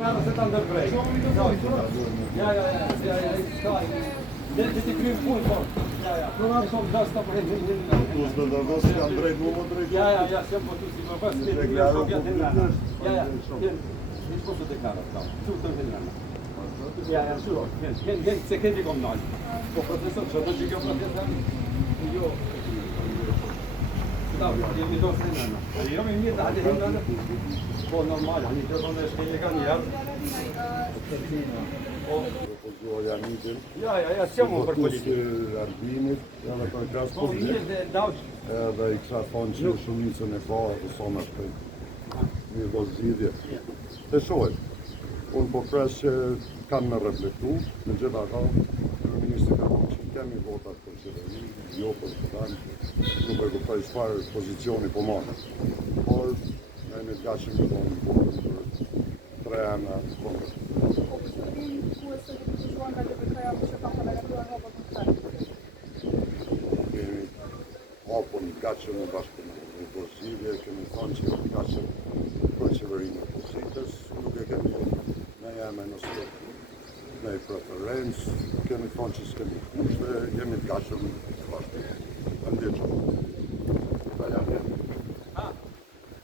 Ja, se ta ndërprej. Ja. Dhe që ti krymë punë, po. Ja. Nuk am shumë dasta për e një. Plus të dërgos që kam drejt mu më drejt. Ja, se po tu si më pas të të Deklaro po të Ja. Ti posso deklarare, no. Tu të vjen. Ja, sure. Gen se che di comunali. Po professor, c'ho da giga proprietario. Io io mi do frenando. Io mi mirë hadi hindana. Po normal, hani të thonë është një kanë jarë. Propozuar Janitin. Ja, siamo per politikë. Argimit, edhe për kras Po mirë dhe dash. Edhe I kisha thonë që shumicën e parë të sona shpejt. Mirë do zgjidhje. Të shohim. Unë po pres që kanë me reflektu, në gjitha ka, Ministri ka thonë që kemi votat për qeveri, jo për shëtan, nuk e kuptoj çfarë pozicioni po marrë. Por, ne jemi të gatshëm të thonë votën për 3 ena kundër. Kemi hapur të gatshëm në bashkëpunim me Kosovë, kemi thonë që të gatshëm për qeverinë e Kosovës, nuk e kemi ne jemi në stop. Ne preferencë, kemi thonë që s'kemi kushte, jemi të gatshëm të bashkëpunim. Ndjeqëm.